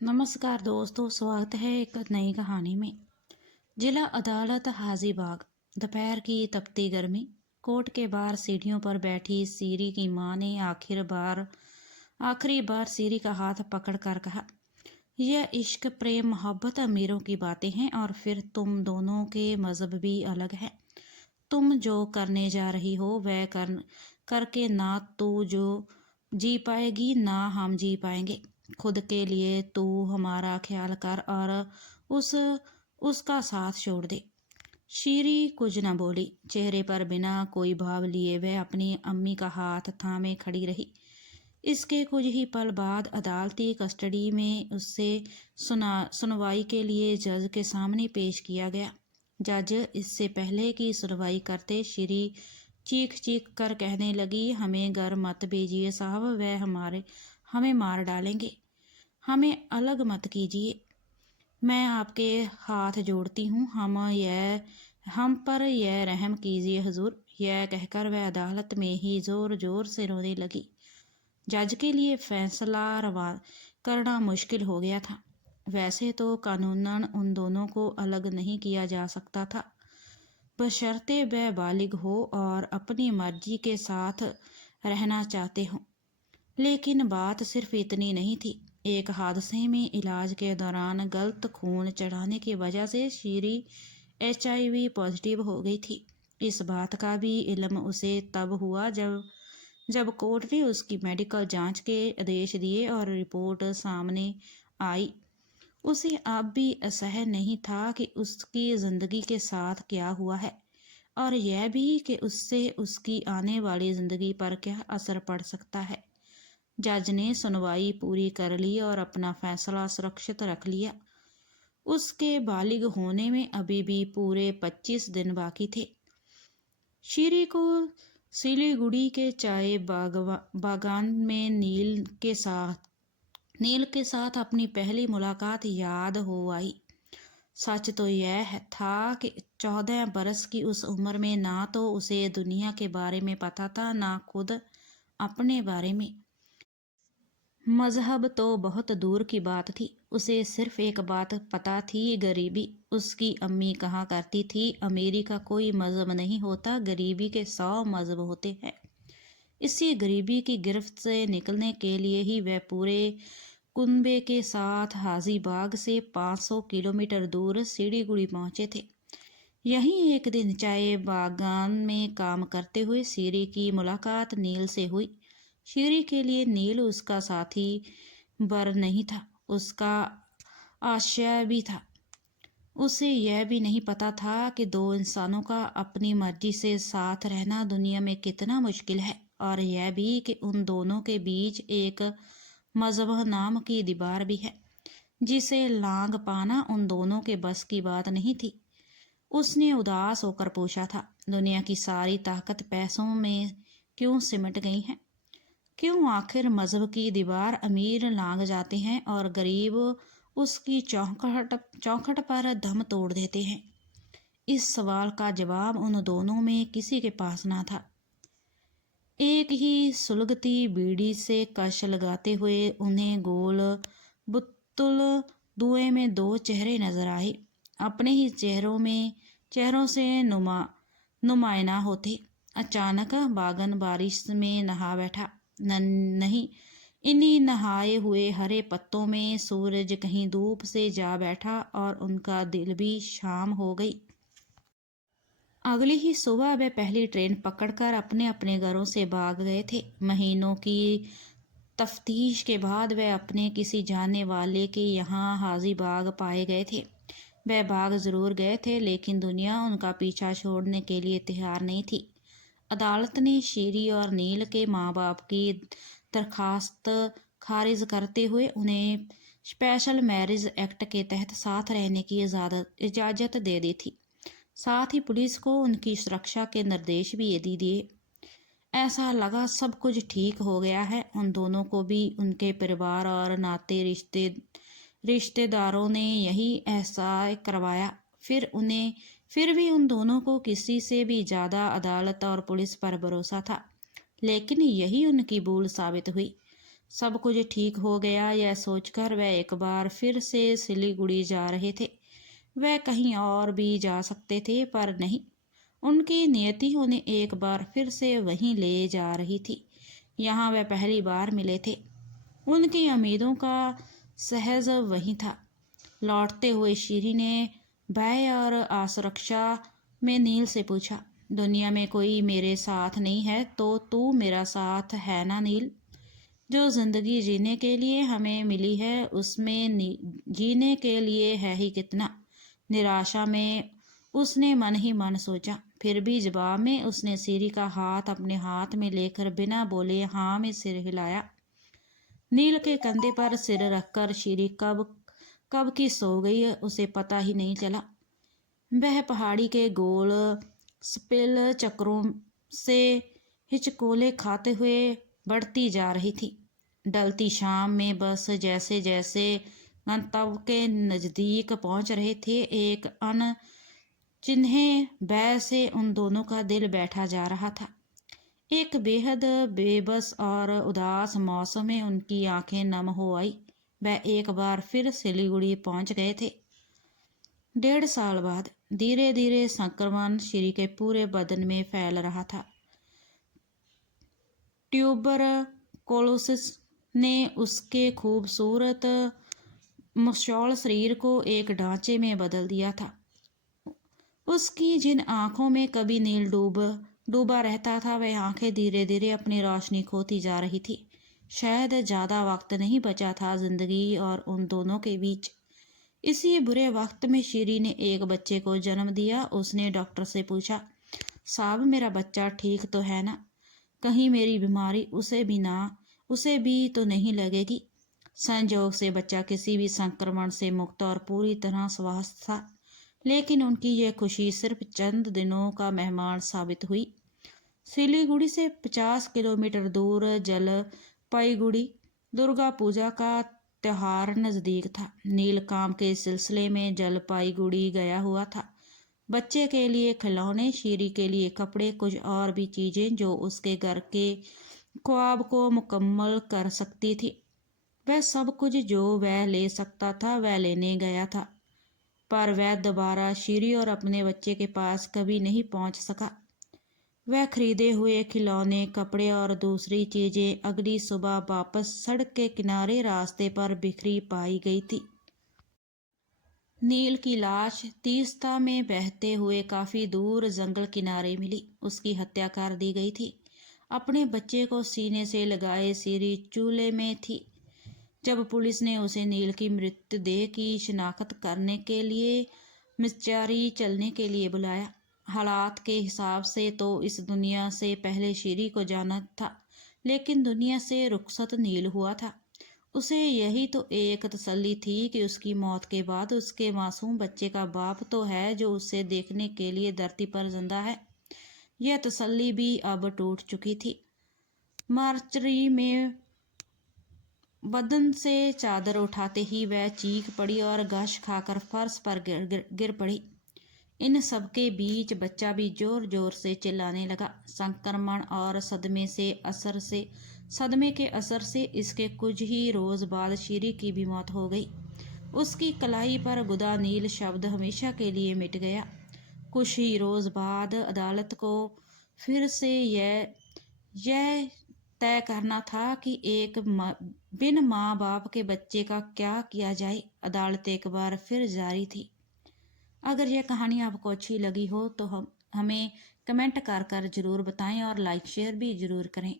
नमस्कार दोस्तों, स्वागत है एक नई कहानी में। जिला अदालत हाजीबाग। दोपहर की तपती गर्मी। कोर्ट के बाहर सीढ़ियों पर बैठी सीरी की माँ ने आखिरी बार सीरी का हाथ पकड़कर कहा, यह इश्क प्रेम मोहब्बत अमीरों की बातें हैं और फिर तुम दोनों के मजहब भी अलग है। तुम जो करने जा रही हो वह करके ना तू जो जी पाएगी ना हम जी पाएंगे। खुद के लिए तू हमारा ख्याल कर और उस उसका साथ छोड़ दे। शीरी कुछ न बोली। चेहरे पर बिना कोई भाव लिए वह अपनी अम्मी का हाथ थामे खड़ी रही। इसके कुछ ही पल बाद अदालती कस्टडी में उससे सुनवाई के लिए जज के सामने पेश किया गया। जज इससे पहले की सुनवाई करते श्री चीख चीख कर कहने लगी, हमें घर मत भेजिए साहब, वह हमें मार डालेंगे। हमें अलग मत कीजिए, मैं आपके हाथ जोड़ती हूँ, हम पर यह रहम कीजिए हुजूर। यह कहकर वह अदालत में ही जोर जोर से रोने लगी। जज के लिए फैसला करना मुश्किल हो गया था। वैसे तो कानूनन उन दोनों को अलग नहीं किया जा सकता था, बशर्ते वह बालिग हो और अपनी मर्जी के साथ रहना चाहते हों। लेकिन बात सिर्फ इतनी नहीं थी। एक हादसे में इलाज के दौरान गलत खून चढ़ाने की वजह से शीरी HIV पॉजिटिव हो गई थी। इस बात का भी इल्म उसे तब हुआ जब कोर्ट ने उसकी मेडिकल जांच के आदेश दिए और रिपोर्ट सामने आई। उसे अब भी असह्य नहीं था कि उसकी जिंदगी के साथ क्या हुआ है और यह भी कि उससे उसकी आने वाली जिंदगी पर क्या असर पड़ सकता है। जज ने सुनवाई पूरी कर ली और अपना फैसला सुरक्षित रख लिया। उसके बालिग होने में अभी भी पूरे 25 दिन बाकी थे। शीरी को सिलीगुड़ी के चाय बागान में नील के साथ अपनी पहली मुलाकात याद हो आई। सच तो यह था कि 14 बरस की उस उम्र में ना तो उसे दुनिया के बारे में पता था ना खुद अपने बारे में। मजहब तो बहुत दूर की बात थी, उसे सिर्फ एक बात पता थी, गरीबी। उसकी अम्मी कहा करती थी, अमीरी का कोई मजहब नहीं होता, गरीबी के 100 मजहब होते हैं। इसी गरीबी की गिरफ्त से निकलने के लिए ही वह पूरे कुनबे के साथ हाजीबाग से 500 किलोमीटर दूर सीढ़ीगुड़ी पहुंचे थे। यहीं एक दिन चाय बागान में काम करते हुए सीरी की मुलाकात नील से हुई। शीरी के लिए नील उसका साथी बर नहीं था, उसका आश्रय भी था। उसे यह भी नहीं पता था कि दो इंसानों का अपनी मर्जी से साथ रहना दुनिया में कितना मुश्किल है, और यह भी कि उन दोनों के बीच एक मजहब नाम की दीवार भी है जिसे लांग पाना उन दोनों के बस की बात नहीं थी। उसने उदास होकर पूछा था, दुनिया की सारी ताकत पैसों में क्यों सिमट गई है? क्यों आखिर मजहब की दीवार अमीर लांग जाते हैं और गरीब उसकी चौखट पर दम तोड़ देते हैं? इस सवाल का जवाब उन दोनों में किसी के पास ना था। एक ही सुलगती बीड़ी से कश लगाते हुए उन्हें गोल बुत्तुल धुएं में दो चेहरे नजर आए, अपने ही चेहरों से नुमायना होते। अचानक बागन बारिश में नहा बैठा। नहीं, इन्हीं नहाए हुए हरे पत्तों में सूरज कहीं धूप से जा बैठा और उनका दिल भी शाम हो गई। अगली ही सुबह वे पहली ट्रेन पकड़कर अपने अपने घरों से भाग गए थे। महीनों की तफ्तीश के बाद वे अपने किसी जानने वाले के यहाँ हाजीबाग पाए गए थे। वह भाग जरूर गए थे, लेकिन दुनिया उनका पीछा छोड़ने के लिए तैयार नहीं थी। अदालत ने शीरी और नील के माँ बाप की दरखास्त खारिज करते हुए उन्हें स्पेशल मैरिज एक्ट के तहत साथ रहने की इजाज़त दे दी थी। साथ ही पुलिस को उनकी सुरक्षा के निर्देश भी दे दिए। ऐसा लगा सब कुछ ठीक हो गया है। उन दोनों को भी उनके परिवार और नाते रिश्तेदारों ने यही एहसास करवाया। फिर भी उन दोनों को किसी से भी ज़्यादा अदालत और पुलिस पर भरोसा था, लेकिन यही उनकी भूल साबित हुई। सब कुछ ठीक हो गया, यह सोचकर वह एक बार फिर से सिलीगुड़ी जा रहे थे। वह कहीं और भी जा सकते थे, पर नहीं, उनकी नियति उन्हें एक बार फिर से वहीं ले जा रही थी। यहाँ वह पहली बार मिले थे। उनकी उम्मीदों का सहज वही था। लौटते हुए शीरी ने भय और असुरक्षा में नील से पूछा, दुनिया में कोई मेरे साथ नहीं है तो तू मेरा साथ है ना नील? जो जिंदगी जीने के लिए हमें मिली है उसमें जीने के लिए है ही कितना। निराशा में उसने मन ही मन सोचा। फिर भी जवाब में उसने शीरी का हाथ अपने हाथ में लेकर बिना बोले हाँ में सिर हिलाया। नील के कंधे पर सिर रखकर शीरी कब कब की सो गई उसे पता ही नहीं चला। वह पहाड़ी के गोल स्पिल चक्रों से हिचकोले खाते हुए बढ़ती जा रही थी। ढलती शाम में बस जैसे जैसे गंतव्य के नजदीक पहुंच रहे थे, एक अनचिन्हे भय से उन दोनों का दिल बैठा जा रहा था। एक बेहद बेबस और उदास मौसम में उनकी आंखें नम हो आई। वह एक बार फिर सिलीगुड़ी पहुंच गए थे। 1.5 साल बाद धीरे धीरे संक्रमण शीरी के पूरे बदन में फैल रहा था। ट्यूबरकुलोसिस ने उसके खूबसूरत मशौल शरीर को एक ढांचे में बदल दिया था। उसकी जिन आंखों में कभी नील डूबा रहता था, वह आंखें धीरे धीरे अपनी रोशनी खोती जा रही थी। शायद ज्यादा वक्त नहीं बचा था जिंदगी और उन दोनों के बीच। इसी बुरे वक्त में शीरी ने एक बच्चे को जन्म दिया। उसने डॉक्टर से पूछा, साहब मेरा बच्चा ठीक तो है ना? कहीं मेरी बीमारी उसे भी तो नहीं लगेगी? संयोग से बच्चा किसी भी संक्रमण से मुक्त और पूरी तरह स्वस्थ था। लेकिन उनकी यह खुशी सिर्फ चंद दिनों का मेहमान साबित हुई। सिलीगुड़ी से 50 किलोमीटर दूर जलपाईगुड़ी दुर्गा पूजा का त्योहार नजदीक था। नील काम के सिलसिले में जलपाईगुड़ी गया हुआ था। बच्चे के लिए खिलौने, शीरी के लिए कपड़े, कुछ और भी चीजें जो उसके घर के ख्वाब को मुकम्मल कर सकती थी। वह सब कुछ जो वह ले सकता था वह लेने गया था, पर वह दोबारा शीरी और अपने बच्चे के पास कभी नहीं पहुंच सका। वह खरीदे हुए खिलौने, कपड़े और दूसरी चीजें अगली सुबह वापस सड़क के किनारे रास्ते पर बिखरी पाई गई थी। नील की लाश तीस्ता में बहते हुए काफी दूर जंगल किनारे मिली। उसकी हत्या कर दी गई थी। अपने बच्चे को सीने से लगाए शीरी चूल्हे में थी जब पुलिस ने उसे नील की मृतदेह की शिनाख्त करने के लिए मिस्चारी चलने के लिए बुलाया। हालात के हिसाब से तो इस दुनिया से पहले शीरी को जाना था, लेकिन दुनिया से रुखसत नील हुआ था। उसे यही तो एक तसल्ली थी कि उसकी मौत के बाद उसके मासूम बच्चे का बाप तो है जो उसे देखने के लिए धरती पर जिंदा है। यह तसल्ली भी अब टूट चुकी थी। मार्चरी में बदन से चादर उठाते ही वह चीख पड़ी और गश खाकर फर्श पर गिर पड़ी। इन सबके बीच बच्चा भी जोर जोर से चिल्लाने लगा। संक्रमण और सदमे के असर से इसके कुछ ही रोज बाद शीरी की भी मौत हो गई। उसकी कलाई पर गुदा नील शब्द हमेशा के लिए मिट गया। कुछ ही रोज बाद अदालत को फिर से यह तय करना था कि एक बिन माँ बाप के बच्चे का क्या किया जाए। अदालत एक बार फिर जारी थी। अगर यह कहानी आपको अच्छी लगी हो तो हमें कमेंट कर जरूर बताएं और लाइक शेयर भी जरूर करें।